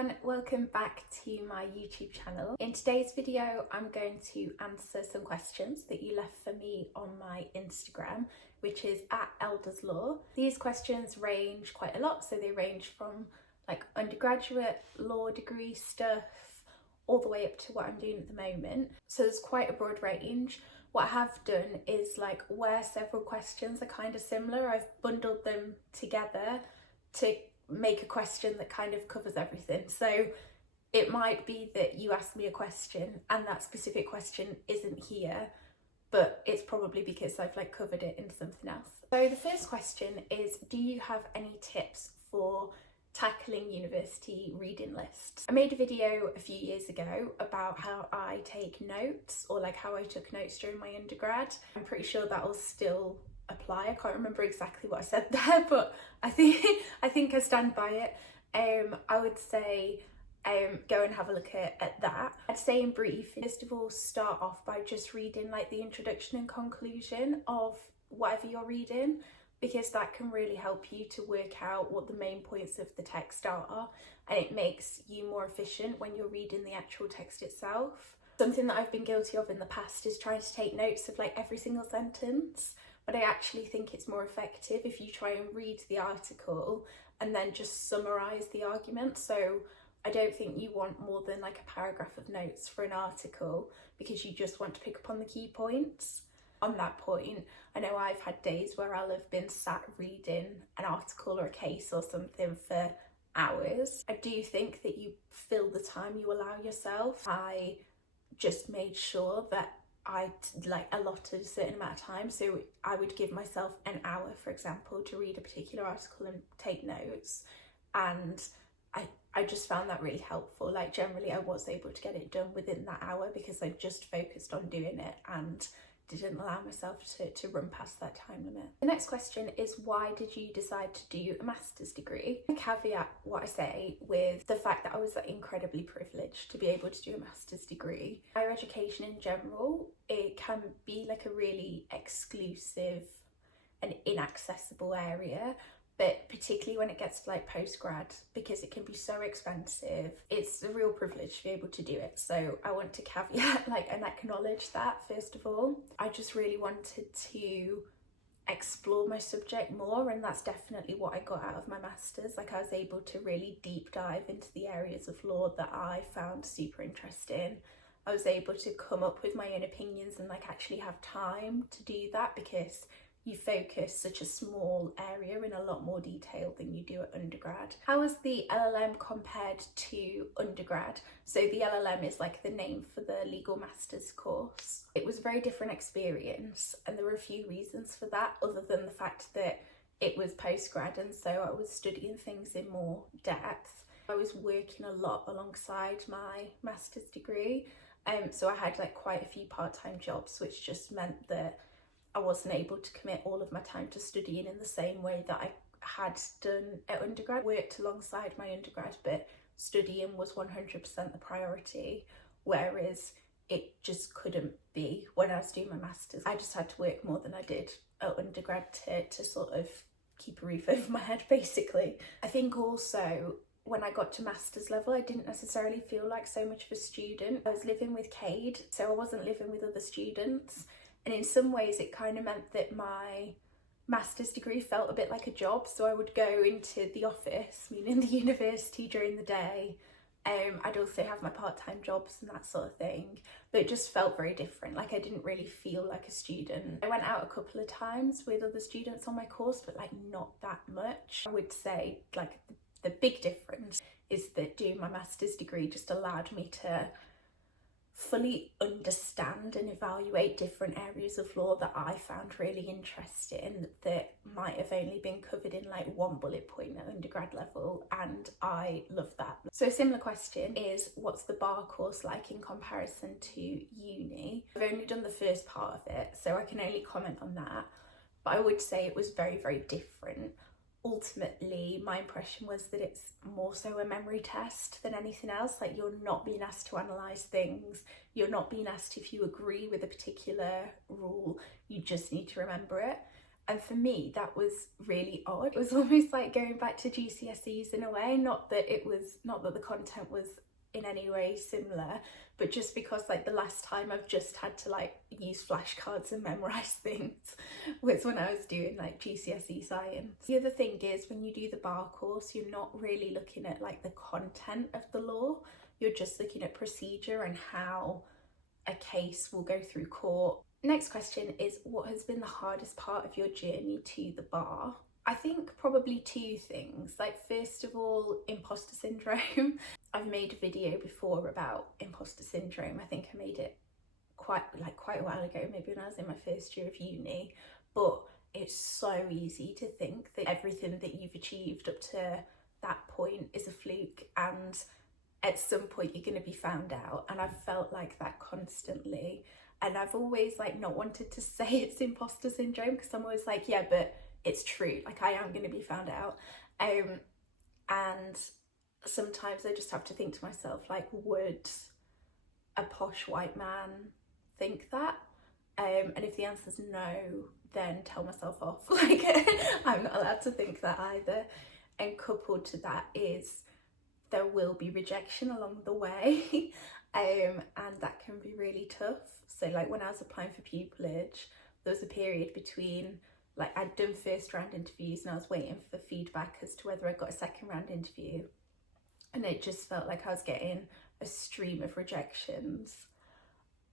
everyone, welcome back to my YouTube channel. In today's video I'm going to answer some questions that you left for me on my Instagram, which is @elderslaw. These questions range quite a lot, so they range from like undergraduate law degree stuff all the way up to what I'm doing at the moment. So there's quite a broad range. What I have done is like where several questions are kind of similar, I've bundled them together to make a question that kind of covers everything. So it might be that you ask me a question and that specific question isn't here, but it's probably because I've like covered it in something else. So the first question is, do you have any tips for tackling university reading lists? I made a video a few years ago about how I take notes, or like how I took notes during my undergrad. I'm pretty sure that'll still apply. I can't remember exactly what I said there, but I think I stand by it. I would say go and have a look at that. I'd say in brief, first of all, start off by just reading like the introduction and conclusion of whatever you're reading, because that can really help you to work out what the main points of the text are, and it makes you more efficient when you're reading the actual text itself. Something that I've been guilty of in the past is trying to take notes of like every single sentence, but I actually think it's more effective if you try and read the article and then just summarise the argument. So I don't think you want more than like a paragraph of notes for an article, because you just want to pick up on the key points. On that point, I know I've had days where I'll have been sat reading an article or a case or something for hours. I do think that you fill the time you allow yourself. I just made sure that I like allotted a certain amount of time, so I would give myself an hour, for example, to read a particular article and take notes, and I just found that really helpful. Like generally I was able to get it done within that hour because I just focused on doing it and didn't allow myself to run past that time limit. The next question is, why did you decide to do a master's degree? I caveat what I say with the fact that I was incredibly privileged to be able to do a master's degree. Higher education in general, it can be like a really exclusive and inaccessible area, but particularly when it gets to like postgrad, because it can be so expensive, it's a real privilege to be able to do it. So I want to caveat like and acknowledge that first of all. I just really wanted to explore my subject more, and that's definitely what I got out of my master's. Like I was able to really deep dive into the areas of law that I found super interesting. I was able to come up with my own opinions and like actually have time to do that, because you focus such a small area in a lot more detail than you do at undergrad. How was the LLM compared to undergrad? So the LLM is like the name for the legal master's course. It was a very different experience, and there were a few reasons for that, other than the fact that it was postgrad and so I was studying things in more depth. I was working a lot alongside my master's degree, so I had like quite a few part-time jobs, which just meant that I wasn't able to commit all of my time to studying in the same way that I had done at undergrad. I worked alongside my undergrad, but studying was 100% the priority, whereas it just couldn't be when I was doing my master's. I just had to work more than I did at undergrad to sort of keep a roof over my head, basically. I think also when I got to master's level, I didn't necessarily feel like so much of a student. I was living with Cade, so I wasn't living with other students. And in some ways it kind of meant that my master's degree felt a bit like a job. So I would go into the office, meaning the university, during the day. I'd also have my part-time jobs and that sort of thing, but it just felt very different. Like I didn't really feel like a student. I went out a couple of times with other students on my course, but like not that much. I would say like the big difference is that doing my master's degree just allowed me to fully understand and evaluate different areas of law that I found really interesting, that might have only been covered in like one bullet point at undergrad level, and I love that. So a similar question is, what's the bar course like in comparison to uni? I've only done the first part of it, so I can only comment on that, but I would say it was very, very different. Ultimately, my impression was that it's more so a memory test than anything else. Like you're not being asked to analyse things, you're not being asked if you agree with a particular rule, you just need to remember it. And for me, that was really odd. It was almost like going back to GCSEs in a way, not that the content was in any way similar, but just because like the last time I've just had to like use flashcards and memorize things was when I was doing like GCSE science. The other thing is, when you do the bar course, you're not really looking at like the content of the law, you're just looking at procedure and how a case will go through court. Next question is, what has been the hardest part of your journey to the bar? I think probably two things. Like, first of all, imposter syndrome. I've made a video before about imposter syndrome. I think I made it quite a while ago, maybe when I was in my first year of uni. But it's so easy to think that everything that you've achieved up to that point is a fluke, and at some point you're going to be found out. And I've felt like that constantly. And I've always like not wanted to say it's imposter syndrome, because I'm always like, yeah, but it's true, like I am going to be found out. And sometimes I just have to think to myself, like, would a posh white man think that? And if the answer's no, then tell myself off. Like, I'm not allowed to think that either. And coupled to that is, there will be rejection along the way. And that can be really tough. So like when I was applying for pupillage, there was a period between, like, I'd done first round interviews and I was waiting for feedback as to whether I got a second round interview, and it just felt like I was getting a stream of rejections,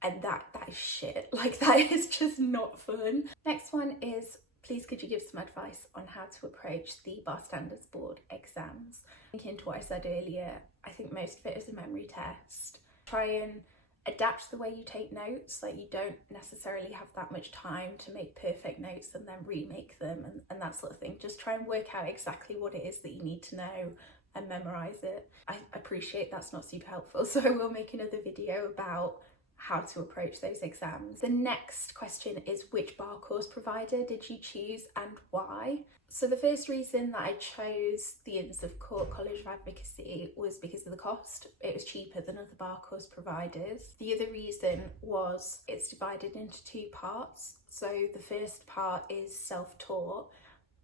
and that is shit. Like, that is just not fun. Next one is, please could you give some advice on how to approach the Bar Standards Board exams? Thinking to what I said earlier, I think most of it is a memory test. Try and adapt the way you take notes. Like, you don't necessarily have that much time to make perfect notes and then remake them and that sort of thing. Just try and work out exactly what it is that you need to know and memorize it. I appreciate that's not super helpful, so I will make another video about how to approach those exams. The next question is, which bar course provider did you choose and why? So the first reason that I chose the Inns of Court College of Advocacy was because of the cost. It was cheaper than other bar course providers. The other reason was it's divided into two parts. So the first part is self-taught,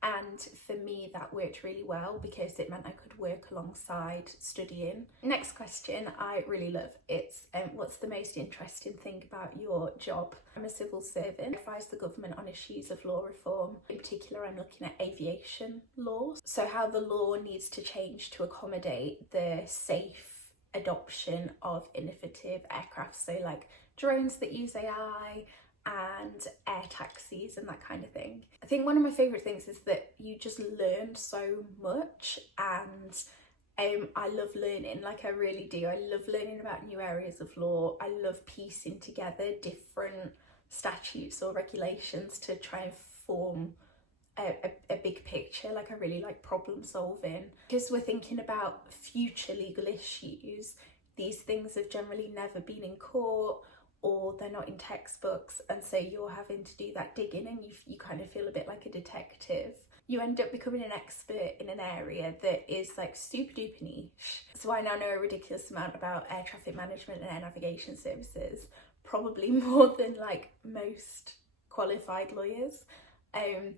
and for me that worked really well because it meant I could work alongside studying. Next question I really love. It's what's the most interesting thing about your job? I'm a civil servant. I advise the government on issues of law reform. In particular, I'm looking at aviation law. So how the law needs to change to accommodate the safe adoption of innovative aircraft. So like drones that use AI, and air taxis and that kind of thing. I think one of my favourite things is that you just learn so much, and I love learning, like I really do. I love learning about new areas of law. I love piecing together different statutes or regulations to try and form a big picture. Like, I really like problem solving. Because we're thinking about future legal issues, these things have generally never been in court, or they're not in textbooks, and so you're having to do that digging, and you kind of feel a bit like a detective. You end up becoming an expert in an area that is like super duper niche. So I now know a ridiculous amount about air traffic management and air navigation services, probably more than like most qualified lawyers, and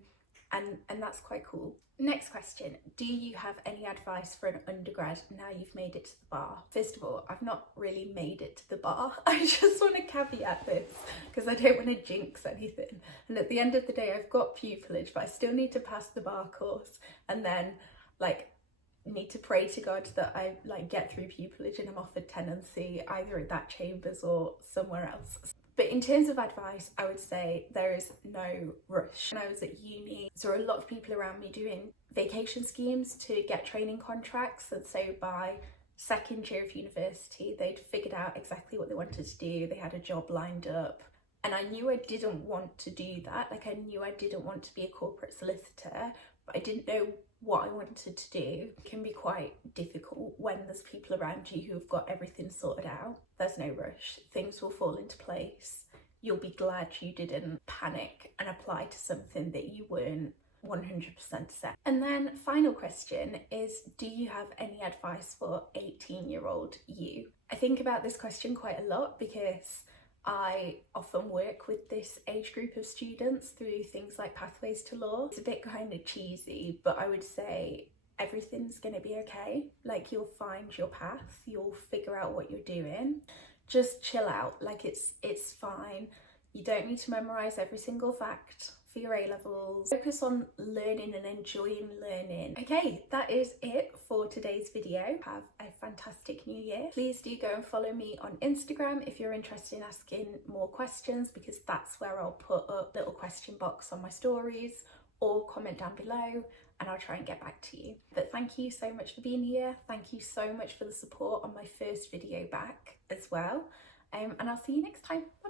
that's quite cool. Next question, do you have any advice for an undergrad now you've made it to the bar? First of all, I've not really made it to the bar. I just want to caveat this because I don't want to jinx anything. And at the end of the day, I've got pupillage, but I still need to pass the bar course, and then like need to pray to God that I like get through pupillage and I'm offered tenancy either at that chambers or somewhere else. But in terms of advice, I would say there is no rush. When I was at uni, there were a lot of people around me doing vacation schemes to get training contracts, and so by second year of university, they'd figured out exactly what they wanted to do. They had a job lined up, and I knew I didn't want to do that. Like, I knew I didn't want to be a corporate solicitor, but I didn't know what I wanted to do. It can be quite difficult when there's people around you who've got everything sorted out. There's no rush. Things will fall into place. You'll be glad you didn't panic and apply to something that you weren't 100% set. And then final question is, do you have any advice for 18-year-old you? I think about this question quite a lot because I often work with this age group of students through things like Pathways to Law. It's a bit kind of cheesy, but I would say everything's going to be okay. Like, you'll find your path, you'll figure out what you're doing. Just chill out, like it's fine. You don't need to memorize every single fact for your A-levels. Focus on learning and enjoying learning. Okay, that is it for today's video. Have a fantastic new year. Please do go and follow me on Instagram if you're interested in asking more questions, because that's where I'll put up a little question box on my stories, or comment down below and I'll try and get back to you. But thank you so much for being here. Thank you so much for the support on my first video back as well. And I'll see you next time. Bye.